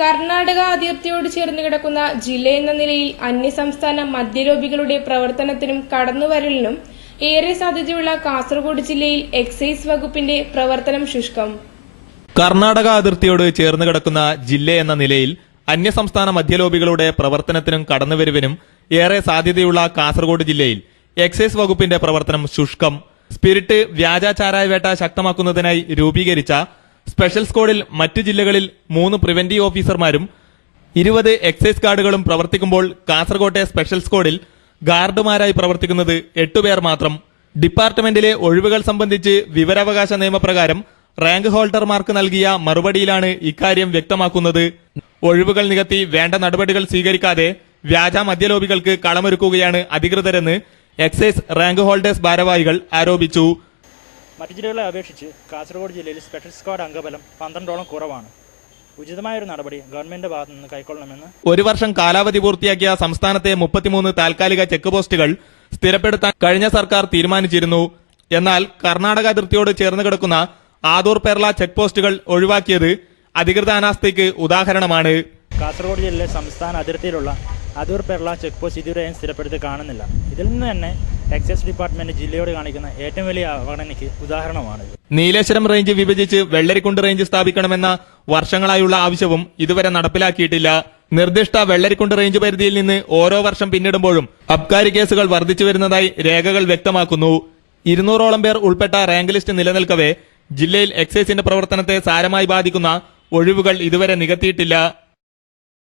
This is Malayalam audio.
കർണാടക അതിർത്തിയോട് ചേർന്ന് കിടക്കുന്ന ജില്ലയെന്ന നിലയിൽ അന്യസംസ്ഥാന മദ്യലോബികളുടെ പ്രവർത്തനത്തിനും കടന്നുവരലിനും ഏറെ സാധ്യതയുള്ള കാസർഗോഡ് ജില്ലയിൽ എക്സൈസ് വകുപ്പിന്റെ പ്രവർത്തനം ശുഷ്കം. കർണാടക അതിർത്തിയോട് ചേർന്ന് കിടക്കുന്ന ജില്ലയെന്ന നിലയിൽ അന്യസംസ്ഥാന മദ്യലോബികളുടെ പ്രവർത്തനത്തിനും കടന്നുവരവിനും ഏറെ സാധ്യതയുള്ള കാസർഗോഡ് ജില്ലയിൽ എക്സൈസ് വകുപ്പിന്റെ പ്രവർത്തനം ശുഷ്കം. സ്പിരിറ്റ് വ്യാജ ചാരായവേട്ട ശക്തമാക്കുന്നതിനായി രൂപീകരിച്ച സ്പെഷ്യൽ സ്ക്വാഡിൽ മറ്റു ജില്ലകളിൽ 3 പ്രിവന്റീവ് ഓഫീസർമാരും 20 എക്സൈസ് ഗാർഡുകളും പ്രവർത്തിക്കുമ്പോൾ കാസർകോട്ടെ സ്പെഷ്യൽ സ്ക്വാഡിൽ ഗാർഡുമാരായി പ്രവർത്തിക്കുന്നത് 8 പേർ മാത്രം. ഡിപ്പാർട്ട്മെന്റിലെ ഒഴിവുകൾ സംബന്ധിച്ച് വിവരാവകാശ നിയമപ്രകാരം റാങ്ക് ഹോൾഡർമാർക്ക് നൽകിയ മറുപടിയിലാണ് ഇക്കാര്യം വ്യക്തമാക്കുന്നത്. ഒഴിവുകൾ നികത്തി വേണ്ട നടപടികൾ സ്വീകരിക്കാതെ വ്യാജ മദ്യലോബികൾക്ക് കളമൊരുക്കുകയാണ് അധികൃതരെന്ന് എക്സൈസ് റാങ്ക് ഹോൾഡേഴ്സ് ഭാരവാഹികൾ ആരോപിച്ചു. മറ്റു ജില്ലകളെ അപേക്ഷിച്ച് കാസർഗോഡ് ജില്ലയിൽ സ്പെഷ്യൽ സ്ക്വാഡ് അംഗബലം 12ഓളം കുറവാണ്. ഉചിതമായൊരു നടപടി ഗവൺമെന്റിന്റെ ഭാഗത്തു നിന്ന് കൈക്കൊള്ളണമെന്ന്. ഒരു വർഷം കാലാവധി പൂർത്തിയാക്കിയ സംസ്ഥാനത്തെ 33 താൽക്കാലിക ചെക്ക് പോസ്റ്റുകൾ സ്ഥിരപ്പെടുത്താൻ കഴിഞ്ഞ സർക്കാർ തീരുമാനിച്ചിരുന്നു. എന്നാൽ കർണാടക അതിർത്തിയോട് ചേർന്ന് കിടക്കുന്ന ആദൂർ പെർള ചെക്ക് പോസ്റ്റുകൾ ഒഴിവാക്കിയത് അധികൃത അനാസ്ഥയ്ക്ക് ഉദാഹരണമാണ്. കാസർഗോഡ് ജില്ലയിലെ സംസ്ഥാന അതിർത്തിയിലുള്ള ആദൂർ പെർള ചെക്ക് പോസ്റ്റ് ഇതുവരെയും സ്ഥിരപ്പെടുത്തി കാണുന്നില്ല. ഇതിൽ നിന്ന് തന്നെ എക്സൈസ് ഡിപ്പാർട്ട്മെന്റ് ജില്ലയോട് കാണിക്കുന്ന ഏറ്റവും വലിയ അവഗണനയ്ക്ക് ഉദാഹരണമാണ്. നീലേശ്വരം റേഞ്ച് വിഭജിച്ച് വെള്ളരിക്കുണ്ട് റേഞ്ച് സ്ഥാപിക്കണമെന്ന വർഷങ്ങളായുള്ള ആവശ്യവും ഇതുവരെ നടപ്പിലാക്കിയിട്ടില്ല. നിർദ്ദിഷ്ട വെള്ളരിക്കുണ്ട് റേഞ്ച് പരിധിയിൽ നിന്ന് ഓരോ വർഷം പിന്നിടുമ്പോഴും അബ്കാരി കേസുകൾ വർദ്ധിച്ചു വരുന്നതായി രേഖകൾ വ്യക്തമാക്കുന്നു. 200ഓളം പേർ ഉൾപ്പെട്ട റാങ്ക് ലിസ്റ്റ് നിലനിൽക്കവേ ജില്ലയിൽ എക്സൈസിന്റെ പ്രവർത്തനത്തെ സാരമായി ബാധിക്കുന്ന ഒഴിവുകൾ ഇതുവരെ നികത്തിയിട്ടില്ല.